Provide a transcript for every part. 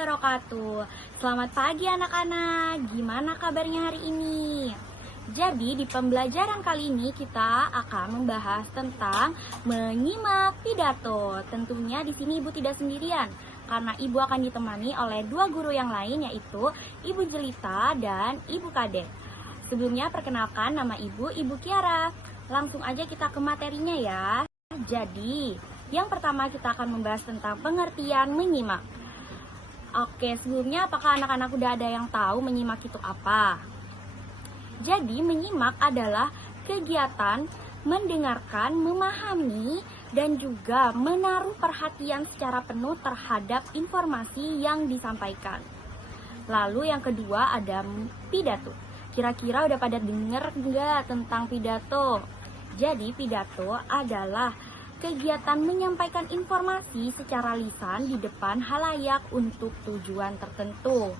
wabarakatuh. Selamat pagi anak-anak, gimana kabarnya hari ini? Jadi di pembelajaran kali ini kita akan membahas tentang menyimak pidato. Tentunya di sini Ibu tidak sendirian, karena Ibu akan ditemani oleh dua guru yang lain, yaitu Ibu Jelita dan Ibu Kade. Sebelumnya perkenalkan, nama Ibu Kiara. Langsung aja kita ke materinya ya. Jadi, yang pertama kita akan membahas tentang pengertian menyimak. Oke, sebelumnya apakah anak-anak udah ada yang tahu menyimak itu apa? Jadi, menyimak adalah kegiatan mendengarkan, memahami, dan juga menaruh perhatian secara penuh terhadap informasi yang disampaikan. Lalu yang kedua ada pidato. Kira-kira udah pada denger nggak tentang pidato? Jadi, pidato adalah kegiatan menyampaikan informasi secara lisan di depan halayak untuk tujuan tertentu.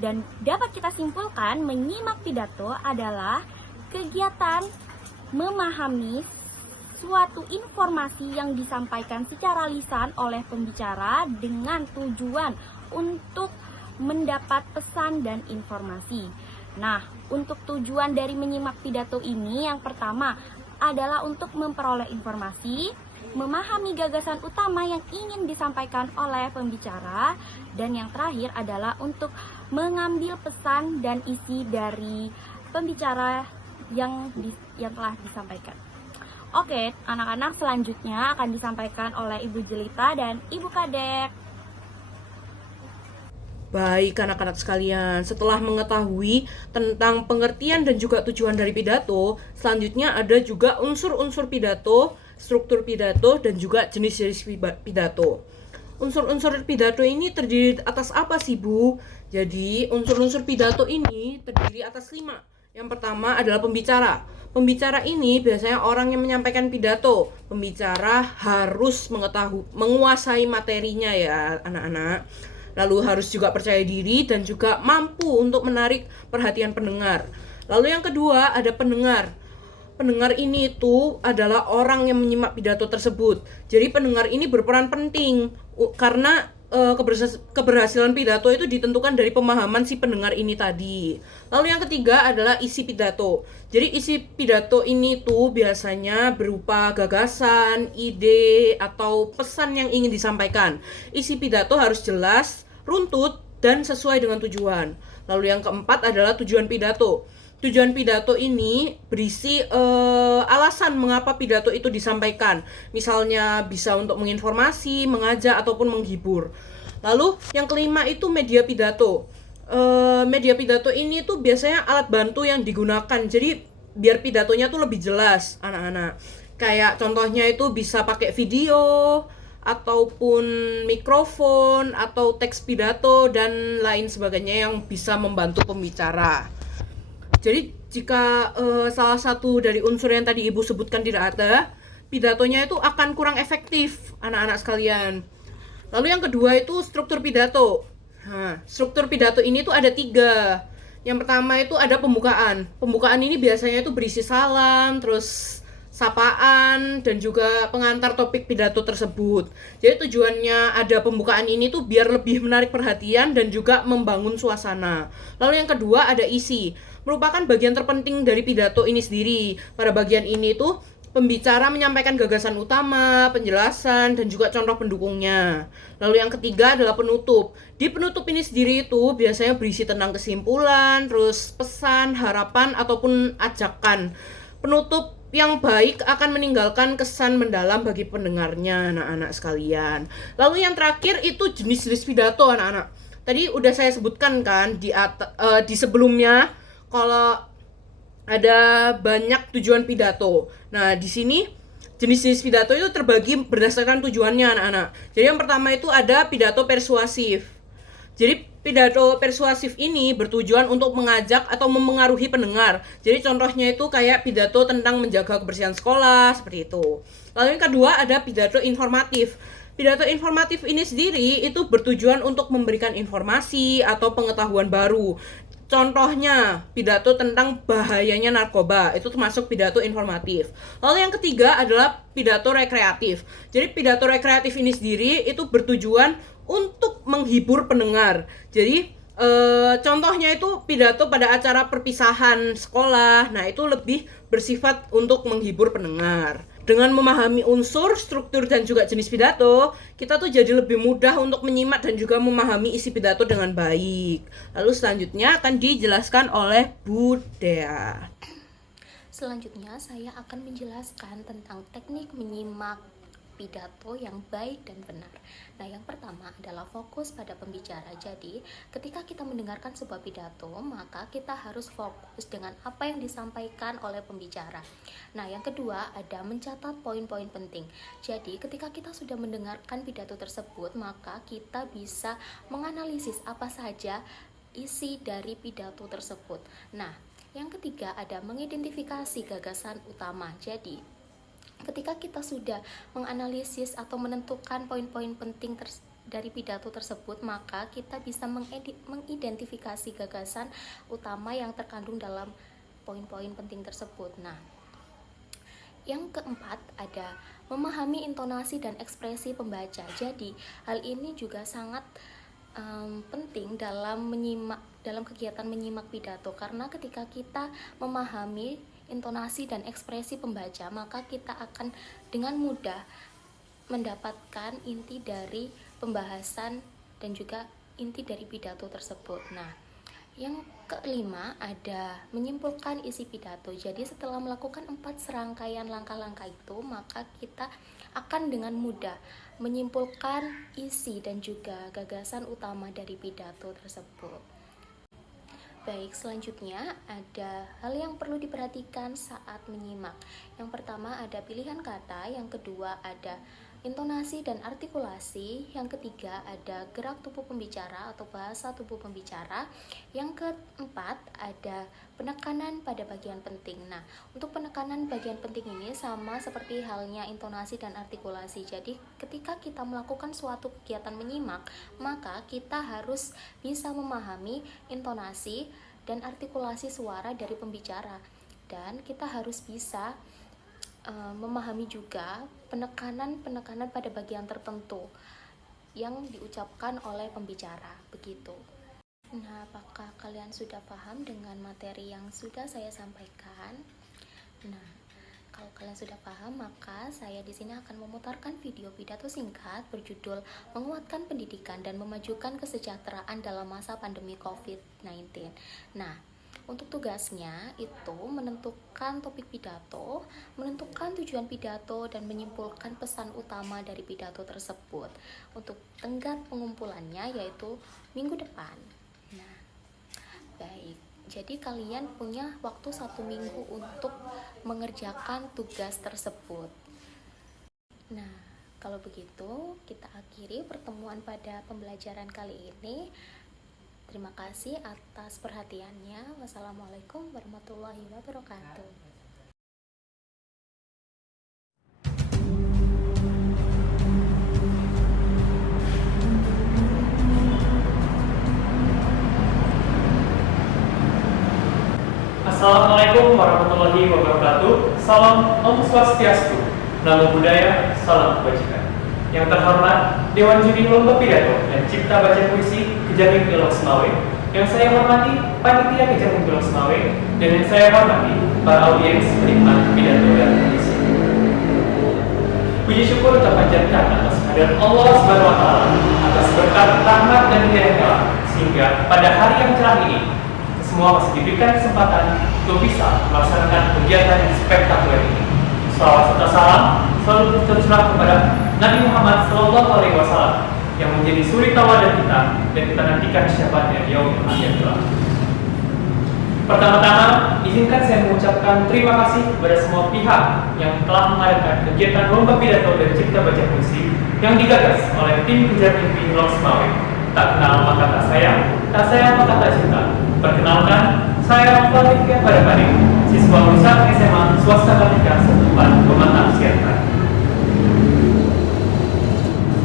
Dan dapat kita simpulkan, menyimak pidato adalah kegiatan memahami suatu informasi yang disampaikan secara lisan oleh pembicara dengan tujuan untuk mendapat pesan dan informasi. Nah, untuk tujuan dari menyimak pidato ini, yang pertama adalah untuk memperoleh informasi, memahami gagasan utama yang ingin disampaikan oleh pembicara, dan yang terakhir adalah untuk mengambil pesan dan isi dari pembicara yang telah disampaikan. Oke, anak-anak, selanjutnya akan disampaikan oleh Ibu Jelita dan Ibu Kadek. Baik anak-anak sekalian, setelah mengetahui tentang pengertian dan juga tujuan dari pidato, selanjutnya ada juga unsur-unsur pidato, struktur pidato, dan juga jenis-jenis pidato. Unsur-unsur pidato ini terdiri atas apa sih, Bu? Jadi, unsur-unsur pidato ini terdiri atas 5. Yang pertama adalah pembicara. Pembicara ini biasanya orang yang menyampaikan pidato. Pembicara harus menguasai materinya ya, anak-anak. Lalu harus juga percaya diri dan juga mampu untuk menarik perhatian pendengar. Lalu yang kedua ada pendengar. Pendengar ini itu adalah orang yang menyimak pidato tersebut. Jadi pendengar ini berperan penting karena keberhasilan pidato itu ditentukan dari pemahaman si pendengar ini tadi. Lalu yang ketiga adalah isi pidato. Jadi isi pidato ini tuh biasanya berupa gagasan, ide, atau pesan yang ingin disampaikan. Isi pidato harus jelas, runtut, dan sesuai dengan tujuan. Lalu yang keempat adalah tujuan pidato. Tujuan pidato ini berisi alasan mengapa pidato itu disampaikan. Misalnya bisa untuk menginformasi, mengajak, ataupun menghibur. Lalu yang kelima itu media pidato. Media pidato ini tuh biasanya alat bantu yang digunakan. Jadi biar pidatonya tuh lebih jelas, anak-anak. Kayak contohnya itu bisa pakai video, ataupun mikrofon, atau teks pidato, dan lain sebagainya yang bisa membantu pembicara. Jadi jika salah satu dari unsur yang tadi Ibu sebutkan tidak ada, pidatonya itu akan kurang efektif, anak-anak sekalian. Lalu yang kedua itu struktur pidato. Nah, struktur pidato ini tuh ada 3. Yang pertama itu ada pembukaan. Pembukaan ini biasanya itu berisi salam, terus sapaan, dan juga pengantar topik pidato tersebut. Jadi tujuannya ada pembukaan ini tuh biar lebih menarik perhatian dan juga membangun suasana. Lalu yang kedua ada isi. Merupakan bagian terpenting dari pidato ini sendiri. Pada bagian ini tuh pembicara menyampaikan gagasan utama, penjelasan, dan juga contoh pendukungnya. Lalu yang ketiga adalah penutup. Di penutup ini sendiri itu biasanya berisi tentang kesimpulan, terus pesan, harapan, ataupun ajakan. Penutup yang baik akan meninggalkan kesan mendalam bagi pendengarnya, anak-anak sekalian. Lalu yang terakhir itu jenis-jenis pidato, anak-anak. Tadi udah saya sebutkan kan di sebelumnya kalau ada banyak tujuan pidato. Nah, di sini jenis-jenis pidato itu terbagi berdasarkan tujuannya, anak-anak. Jadi yang pertama itu ada pidato persuasif. Jadi pidato persuasif ini bertujuan untuk mengajak atau memengaruhi pendengar. Jadi contohnya itu kayak pidato tentang menjaga kebersihan sekolah, seperti itu. Lalu yang kedua ada pidato informatif. Pidato informatif ini sendiri itu bertujuan untuk memberikan informasi atau pengetahuan baru. Contohnya, pidato tentang bahayanya narkoba, itu termasuk pidato informatif. Lalu yang ketiga adalah pidato rekreatif. Jadi pidato rekreatif ini sendiri itu bertujuan untuk menghibur pendengar. Jadi contohnya itu pidato pada acara perpisahan sekolah. Nah, itu lebih bersifat untuk menghibur pendengar. Dengan memahami unsur, struktur, dan juga jenis pidato, kita tuh jadi lebih mudah untuk menyimak dan juga memahami isi pidato dengan baik. Lalu selanjutnya akan dijelaskan oleh Bu Dea. Selanjutnya saya akan menjelaskan tentang teknik menyimak pidato yang baik dan benar. Nah, yang pertama adalah fokus pada pembicara. Jadi, ketika kita mendengarkan sebuah pidato, maka kita harus fokus dengan apa yang disampaikan oleh pembicara. Nah, yang kedua ada mencatat poin-poin penting. Jadi, ketika kita sudah mendengarkan pidato tersebut, maka kita bisa menganalisis apa saja isi dari pidato tersebut. Nah, yang ketiga ada mengidentifikasi gagasan utama. Jadi, ketika kita sudah menganalisis atau menentukan poin-poin penting dari pidato tersebut, maka kita bisa mengidentifikasi gagasan utama yang terkandung dalam poin-poin penting tersebut. Nah, yang keempat ada memahami intonasi dan ekspresi pembaca. Jadi, hal ini juga sangat penting dalam kegiatan menyimak pidato, karena ketika kita memahami intonasi dan ekspresi pembaca, maka kita akan dengan mudah mendapatkan inti dari pembahasan dan juga inti dari pidato tersebut. Nah, yang kelima ada menyimpulkan isi pidato. Jadi setelah melakukan 4 serangkaian langkah-langkah itu, maka kita akan dengan mudah menyimpulkan isi dan juga gagasan utama dari pidato tersebut. Baik, selanjutnya ada hal yang perlu diperhatikan saat menyimak. Yang pertama ada pilihan kata, yang kedua ada intonasi dan artikulasi, yang ketiga ada gerak tubuh pembicara atau bahasa tubuh pembicara, yang keempat ada penekanan pada bagian penting. Nah, untuk penekanan bagian penting ini sama seperti halnya intonasi dan artikulasi. Jadi, ketika kita melakukan suatu kegiatan menyimak, maka kita harus bisa memahami intonasi dan artikulasi suara dari pembicara, dan kita harus bisa memahami juga penekanan pada bagian tertentu yang diucapkan oleh pembicara, begitu. Nah, apakah kalian sudah paham dengan materi yang sudah saya sampaikan? Nah, kalau kalian sudah paham, maka saya di sini akan memutarkan video pidato singkat berjudul Menguatkan Pendidikan dan Memajukan Kesejahteraan dalam Masa Pandemi COVID-19. Nah, untuk tugasnya itu menentukan topik pidato, menentukan tujuan pidato, dan menyimpulkan pesan utama dari pidato tersebut. Untuk tenggat pengumpulannya yaitu minggu depan. Nah, baik. Jadi kalian punya waktu 1 minggu untuk mengerjakan tugas tersebut. Nah, kalau begitu kita akhiri pertemuan pada pembelajaran kali ini. Terima kasih atas perhatiannya. Wassalamualaikum warahmatullahi wabarakatuh. Assalamualaikum warahmatullahi wabarakatuh. Salam Om Swastiastu, Namo Buddhaya, salam kebajikan. Yang terhormat Dewan Juri Lomba Pidato dan Cipta Baca Puisi Kejagung Pilok Semawe, yang saya hormati Panitia Kejagung Pilok Semawe, dan yang saya hormati para audiens penikmat pidato dan puisi. Puji syukur terpanjatkan atas kehadiran Allah Subhanahu wa Ta'ala, atas berkat rahmat dan hidayah, sehingga pada hari yang cerah ini kita semua masih diberikan kesempatan untuk bisa melaksanakan kegiatan yang spektakuler ini. Salawat serta salam selalu tercurah kepada Nabi Muhammad SAW yang menjadi suri tauladan kita, dan kita nantikan syafaatnya di yaumil akhir kelak. Pertama-tama, izinkan saya mengucapkan terima kasih kepada semua pihak yang telah mengadakan kegiatan lomba pidato dan cipta baca puisi yang digagas oleh tim Kejar Mimpi Pilok Semawe. Tak kenal maka tak sayang maka tak cinta. Perkenalkan, saya Fatifia Padapadi, siswa lulusan SMA Swasta Kartika Setempat Pematang Siantar.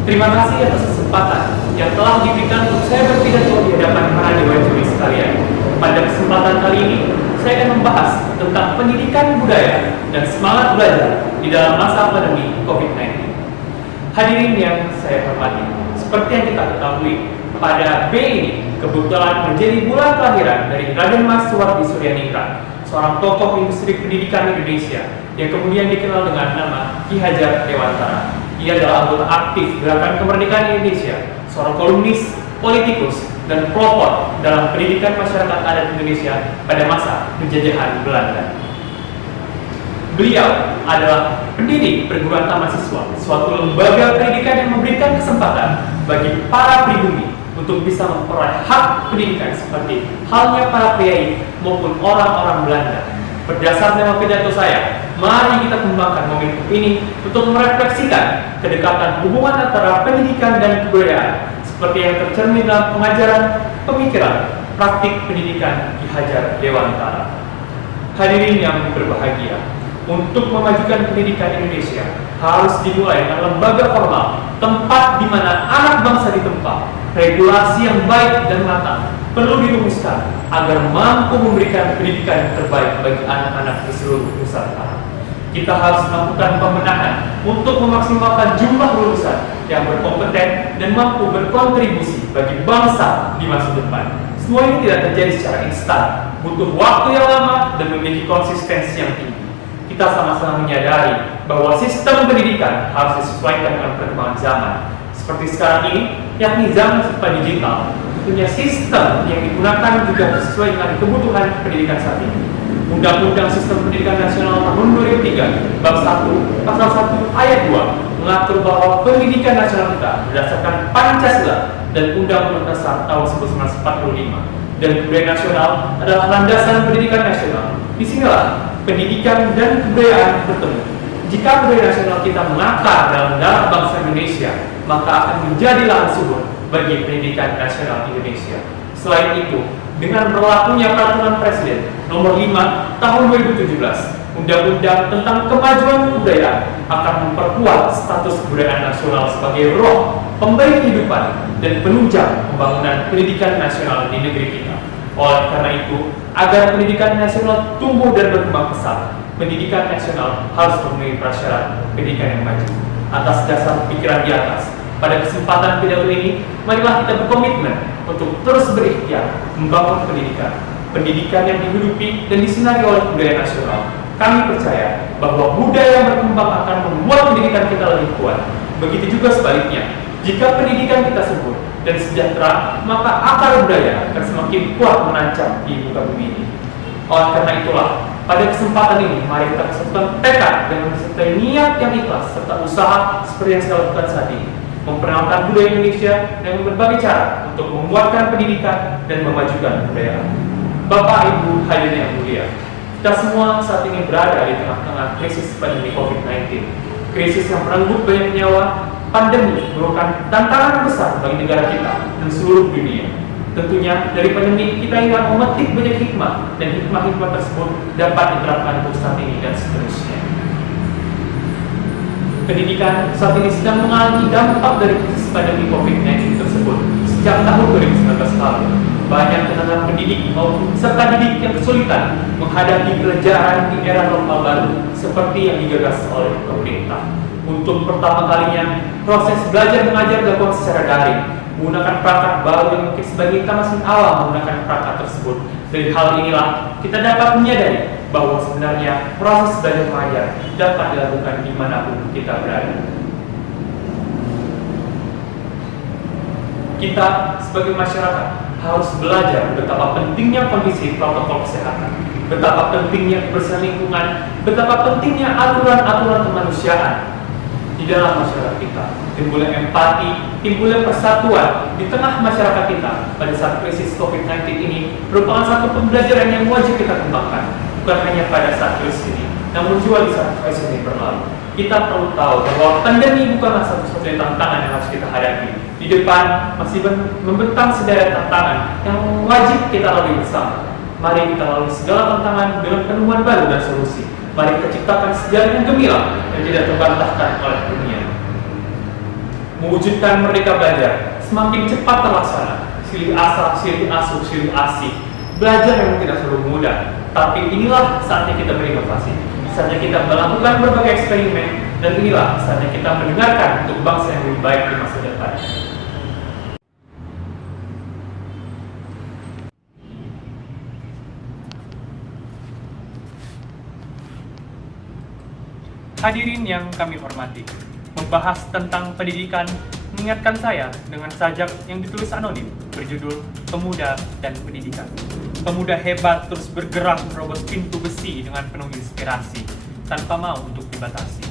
Terima kasih atas kesempatan yang telah diberikan untuk saya berpidato di hadapan para dewan juri sekalian. Pada kesempatan kali ini, saya akan membahas tentang pendidikan budaya dan semangat belajar di dalam masa pandemi COVID-19. Hadirin yang saya hormati, seperti yang kita ketahui, pada B ini kebetulan menjadi bulan kelahiran dari Raden Mas Suwardi Suryaningrat, seorang tokoh industri pendidikan Indonesia yang kemudian dikenal dengan nama Ki Hajar Dewantara. Ia adalah anggota aktif Gerakan Kemerdekaan Indonesia, seorang kolumnis, politikus, dan pelopor dalam pendidikan masyarakat adat Indonesia pada masa penjajahan Belanda. Beliau adalah pendidik perguruan mahasiswa, suatu lembaga pendidikan yang memberikan kesempatan bagi para pribumi untuk bisa memperoleh hak pendidikan seperti halnya para priai maupun orang-orang Belanda. Berdasar tema pidato saya, mari kita kembangkan momentum ini untuk merefleksikan kedekatan hubungan antara pendidikan dan kebudayaan seperti yang tercermin dalam pengajaran pemikiran praktik pendidikan Ki Hajar Dewantara. Hadirin yang berbahagia, untuk memajukan pendidikan Indonesia harus dimulai dengan lembaga formal, tempat di mana anak bangsa ditempa. Regulasi yang baik dan matang perlu dirumuskan agar mampu memberikan pendidikan yang terbaik bagi anak-anak di seluruh Nusantara. Kita harus melakukan pembenahan untuk memaksimalkan jumlah lulusan yang berkompeten dan mampu berkontribusi bagi bangsa di masa depan. Semua ini tidak terjadi secara instan, butuh waktu yang lama dan memiliki konsistensi yang tinggi. Kita sama-sama menyadari bahwa sistem pendidikan harus disesuaikan dengan perkembangan zaman. Seperti sekarang ini, yakni zaman serba digital, tentunya sistem yang digunakan juga sesuai dengan kebutuhan pendidikan saat ini. Undang-Undang Sistem Pendidikan Nasional Tahun 2003, Bab 1, Pasal 1, Ayat 2 mengatur bahwa pendidikan nasional kita berdasarkan Pancasila dan Undang-Undang Dasar tahun 1945 dan kebudayaan nasional adalah landasan pendidikan nasional. Disinilah pendidikan dan kebudayaan bertemu. Jika budaya nasional kita mengakar dalam darah bangsa Indonesia, maka akan menjadi lahan subur bagi pendidikan nasional Indonesia. Selain itu, dengan berlakunya Peraturan Presiden Nomor 5 Tahun 2017, Undang-Undang tentang Kemajuan Kebudayaan akan memperkuat status kebudayaan nasional sebagai roh pemberi kehidupan dan penunjang pembangunan pendidikan nasional di negeri kita. Oleh karena itu, agar pendidikan nasional tumbuh dan berkembang pesat, pendidikan nasional harus memenuhi prasyarat pendidikan yang maju. Atas dasar pikiran di atas, pada kesempatan pidato ini, marilah kita berkomitmen untuk terus berikhtiar membangun pendidikan yang dihidupi dan disinari oleh budaya nasional. Kami percaya bahwa budaya yang berkembang akan membuat pendidikan kita lebih kuat. Begitu juga sebaliknya, jika pendidikan kita subur dan sejahtera, maka akar budaya akan semakin kuat menancap di muka bumi ini. Oleh karena itulah, pada kesempatan ini, mari kita bersatukan tekad dengan sertai niat yang ikhlas serta usaha seperti yang saya lakukan saat ini, memperkenalkan budaya Indonesia dengan berbagai cara untuk menguatkan pendidikan dan memajukan kebudayaan. Bapak, Ibu, hadirin yang mulia, kita semua saat ini berada di tengah-tengah krisis pandemi COVID-19, krisis yang merenggut banyak nyawa. Pandemi merupakan tantangan besar bagi negara kita dan seluruh dunia. Tentunya dari pandemi kita ingin memetik banyak hikmah, dan hikmah-hikmah tersebut dapat diterapkan untuk saat ini dan seterusnya. Pendidikan saat ini sedang mengalami dampak dari krisis pandemi COVID-19 tersebut. Sejak tahun 2019 lalu, banyak tenaga pendidik maupun peserta didik yang kesulitan menghadapi pelajaran di era normal baru seperti yang digagas oleh pemerintah. Untuk pertama kalinya, proses belajar mengajar dilakukan secara daring, menggunakan perangkat baru yang mungkin sebagian kita masih awam menggunakan perangkat tersebut. Dari hal inilah kita dapat menyadari bahwa sebenarnya proses belajar mengajar dapat dilakukan dimanapun kita berada. Kita sebagai masyarakat harus belajar betapa pentingnya kondisi protokol kesehatan, betapa pentingnya kebersihan lingkungan, betapa pentingnya aturan-aturan kemanusiaan di dalam masyarakat kita. Timbulnya empati, timbulnya persatuan di tengah masyarakat kita pada saat krisis COVID-19 ini merupakan satu pembelajaran yang wajib kita kembangkan, bukan hanya pada saat krisis ini, namun juga di saat krisis ini berlalu. Kita perlu tahu bahwa pandemi bukanlah satu-satunya tantangan yang harus kita hadapi. Di depan masih membentang sederet tantangan yang wajib kita lalui bersama. Mari kita lalui segala tantangan dengan penemuan baru dan solusi. Mari kita ciptakan sejarah yang gemilang yang tidak terbantahkan oleh dunia. Mewujudkan merdeka belajar semakin cepat terlaksana. Silih asah, silih asuh, silih asih. Belajar memang tidak selalu mudah, tapi inilah saatnya kita berinovasi. Saatnya kita melakukan berbagai eksperimen, dan inilah saatnya kita mendengarkan untuk bangsa yang lebih baik di masa depan. Hadirin yang kami hormati, membahas tentang pendidikan mengingatkan saya dengan sajak yang ditulis anonim berjudul Pemuda dan Pendidikan. Pemuda hebat terus bergerak merobos pintu besi dengan penuh inspirasi, tanpa mau untuk dibatasi.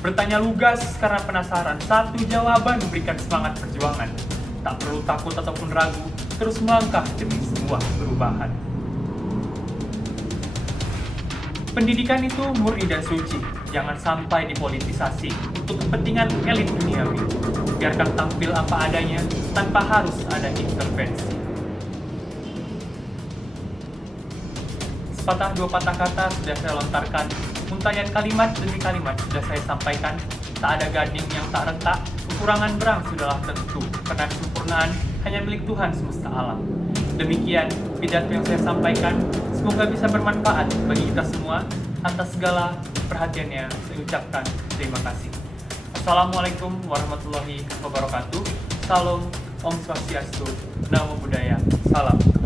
Bertanya lugas karena penasaran, satu jawaban memberikan semangat perjuangan. Tak perlu takut ataupun ragu, terus melangkah demi sebuah perubahan. Pendidikan itu murni dan suci, jangan sampai dipolitisasi untuk kepentingan elit duniawi. Biarkan tampil apa adanya tanpa harus ada intervensi. Sepatah dua patah kata sudah saya lontarkan, untayan kalimat demi kalimat sudah saya sampaikan. Tak ada gading yang tak retak, kekurangan berang sudahlah tentu, karena kesempurnaan hanya milik Tuhan semesta alam. Demikian pidato yang saya sampaikan, semoga bisa bermanfaat bagi kita semua. Atas segala perhatiannya, saya ucapkan terima kasih. Assalamualaikum warahmatullahi wabarakatuh. Salam, Om Swastiastu, Namo Buddhaya, salam.